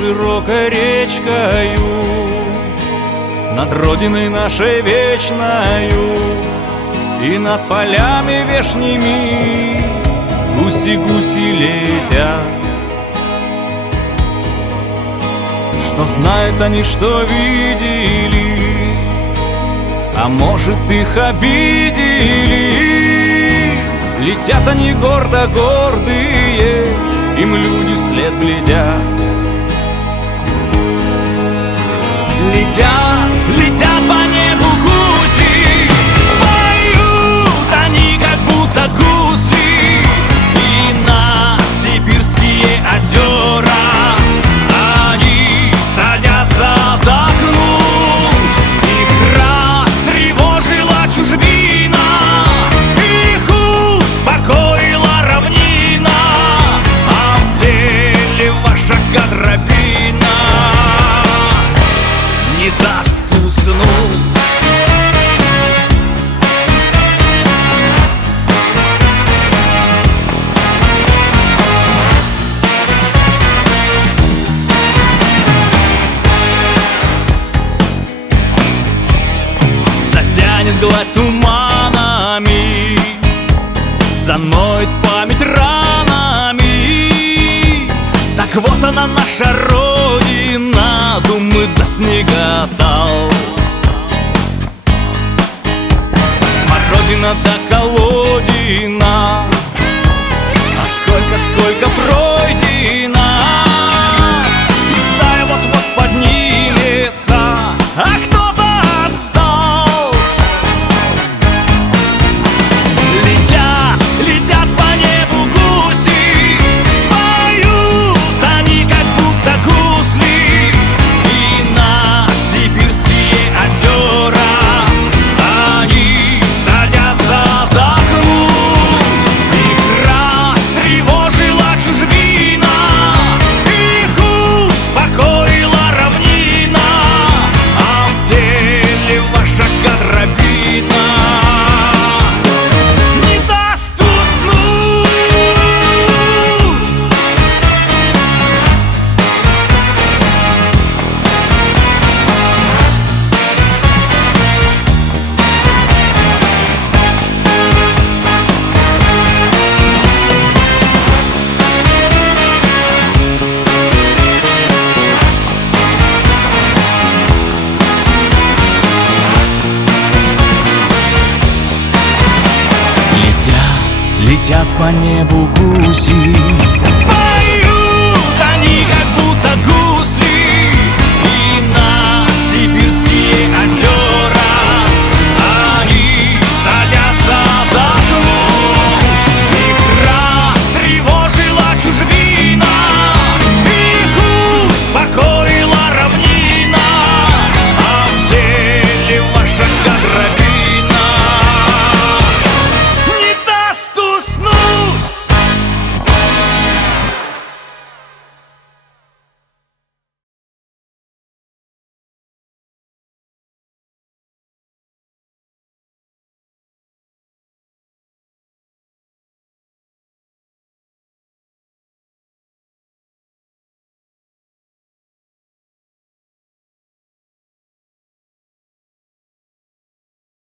широкой речкою, над родиной нашей вечною и над полями вешними гуси-гуси летят. Что знают они, что видели, а может, их обидели. Летят они гордо гордые, им люди вслед глядят. Летят, летят по небу гуси, поют они, как будто гусли. И на сибирские озера они садятся отдохнуть. Их растревожила чужбина, их успокоила равнина, а в деле ваша кадробина не даст уснуть. Затянет гладь туманами, заноет память ранами. Так вот она, наша родина, думы до снеготал. Смородина до колодина, а сколько пройдено. И стая вот-вот поднимется, а кто-то отстал. Летят, летят по небу гуси, поют они, как будто гусли. И на сибирские озера они садятся отдохнуть. Их растревожила чужбина, их успокоила равнина, а в деле ваша кадробина не даст уснуть. Летят, летят по небу гуси,